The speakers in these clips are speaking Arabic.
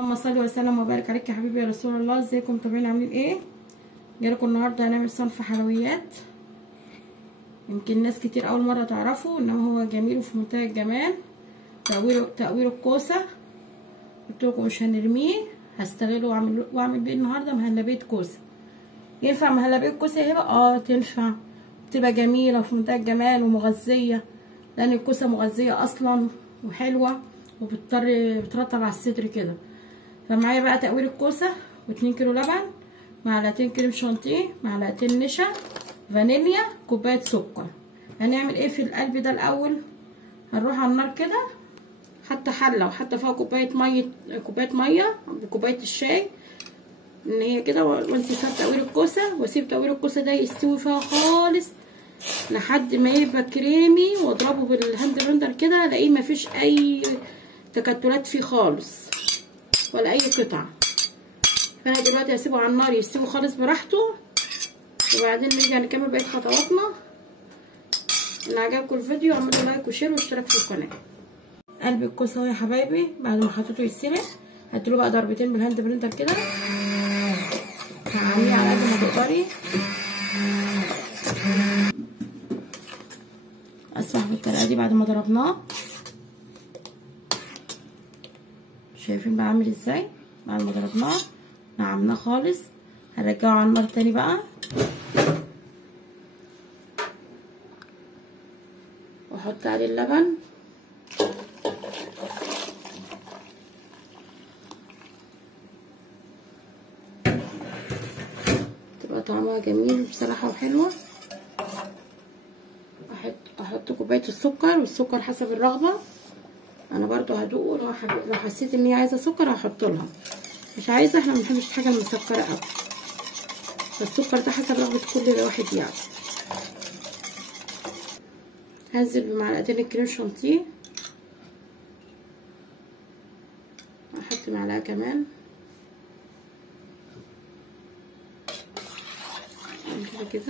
اللهم صل وسلم وبارك عليك يا حبيبي يا رسول الله. ازيكم متابعين عاملين ايه؟ جايلكم النهارده هنعمل صنف حلويات. يمكن ناس كتير اول مره تعرفوا انما هو جميل وفي منتهى الجمال. تقوير الكوسه قلت لكم مش هنرميه، هستغله واعمل بيه النهارده مهلبيه كوسه. ينفع مهلبيه كوسه يا هبه؟ تنفع، بتبقى جميله وفي منتهى الجمال ومغذيه، لان الكوسه مغذيه اصلا وحلوه بترطب على الصدر كده. فمعايا بقى تقوير الكوسه و2 كيلو لبن، معلقتين كريم شانتيه، معلقتين نشا، فانيليا، كوبايه سكر. هنعمل ايه في القلب ده؟ الاول هنروح على النار كده، حتى حله وحتى فيها كوبايه ميه بكوبايه الشاي ان هي كده، وانسي فيها تقوير الكوسه، واسيب تقوير الكوسه ده يستوي فيها خالص لحد ما يبقى كريمي، واضربه بالهاند بلندر كده الاقيه مفيش اي تكتلات فيه خالص ولا اي قطعه. فانا دلوقتي هسيبه على النار يستوي خالص براحته، وبعدين نرجع نكمل بقيه خطواتنا. ان عجبكم الفيديو اعملوا لايك وشير واشتراك في القناه. قلب الكوسه اهو يا حبايبي، بعد ما حطيته يتسلق هديله بقى ضربتين بالهاند بلندر كده، هعمليه على قد ما تقدري. اسمح بالطريقه دي بعد ما ضربناه. شايفين بقى عامل ازاي؟ بعد ما ضربناه نعمناه خالص، هنرجعه على النار تاني بقى، واحط عليه اللبن تبقى طعمها جميل بصراحه وحلوه. احط كوبايه السكر، والسكر حسب الرغبه. انا برضو هدوقه، لو حسيت ان هي عايزه سكر هحط لها، مش عايزه احنا ما بنحبش الحاجه المسكره قوي، فالسكر ده حسب رغبه كل واحد يعني. هنزل بمعلقتين الكريم شانتيه، احط معلقه كمان كده.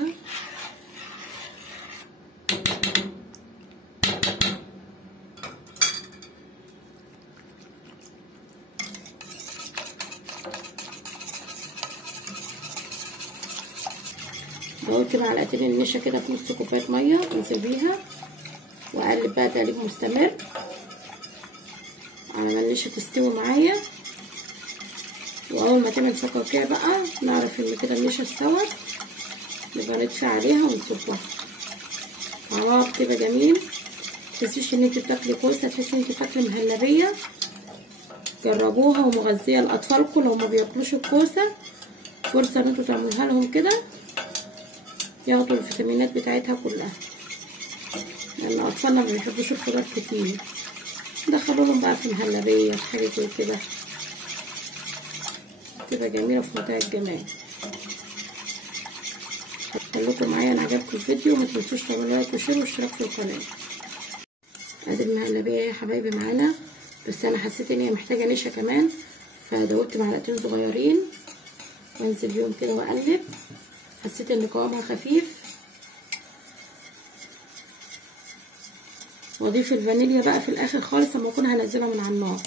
بحط معلقتين النشا كده في نص كوبايه ميه، انزل بيها واقلب بقى تقليب مستمر على ما النشا تستوي معايا. واول ما تعمل فقاقيع بقى نعرف ان كده النشا استوت، نبقى نطفي عليها ونصبها. طعمها بتبقى جميل، متحسيش ان انت بتاكلي كوسه، تحسي ان انت بتاكلي مهلبيه. جربوها ومغذيه لاطفالكم لو ما بياكلوش الكوسه، فرصه ان انتوا تعملوها لهم كده ياخدوا الفيتامينات بتاعتها كلها، لان اطفالنا ما بيحبوش الخضار كتير. دخلوا لهم بقى في مهلبيه في حاجه زي كده، تبقى جميله في منتهى الجمال. خليكم معايا، انا عجبكم الفيديو ما تنسوش تعملوا لايك وشير واشتراك في القناه. ادي المهلبيه يا حبايبي معانا، بس انا حسيت ان هي محتاجه نشا كمان، فدوبت معلقتين صغيرين وانزل بيهم كده واقلب. حسيت ان قوامها خفيف، واضيف الفانيليا بقى في الاخر خالص لما اكون هنزلها من على النار.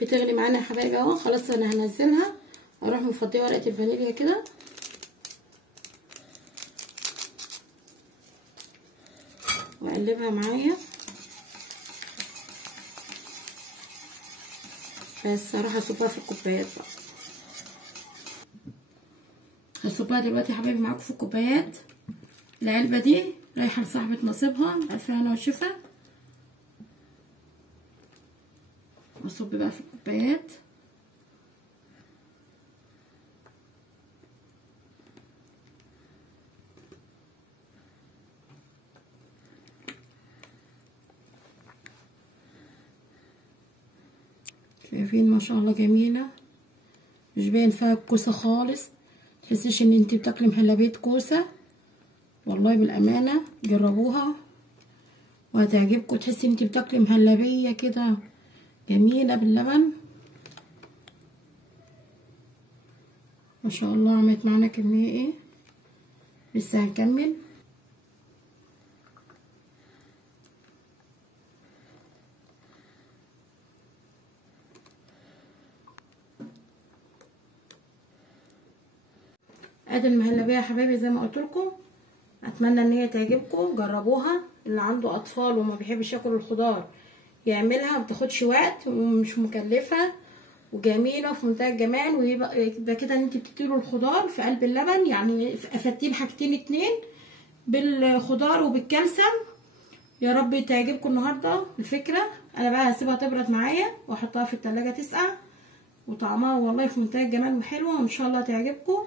بتغلي معانا يا حبايبي اهو، خلاص انا هنزلها، اروح مفضيه ورقه الفانيليا كده واقلبها معايا. بس هروح اصبها في الكوبايات بقى. هصبها دلوقتي يا حبايبي معاكم في الكوبايات. العلبه دي رايحه لصاحبه نصيبها، الف هنا والشفا. واصب بقى في الكوبايات. شايفين ما شاء الله جميله، مش باين فيها الكوسه خالص، تحسيش ان انت بتاكلي مهلبيه كوسه. والله بالامانه جربوها وهتعجبكم، تحسي ان انت بتاكلي مهلبيه كده جميله باللبن. ما شاء الله عملت معانا كميه ايه، لسه هنكمل. ادي المهلبيه يا حبايبي زي ما قلت لكم. اتمنى ان هي تعجبكم، جربوها. اللي عنده اطفال وما بيحبش ياكل الخضار يعملها، ما بتاخدش وقت ومش مكلفه وجميله في منتهى الجمال. ويبقى كده ان انت بتديله الخضار في قلب اللبن، يعني افدتيه بحاجتين اتنين، بالخضار وبالكالسيوم. يا رب تعجبكم النهارده الفكره. انا بقى هسيبها تبرد معايا واحطها في التلاجة تسقع، وطعمها والله في منتهى الجمال وحلوه، وان شاء الله تعجبكم.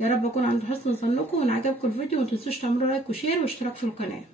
يا رب اكون عند حسن ظنكم، وان عجبكم الفيديو متنسوش تعملوا لايك وشير واشتراك في القناه.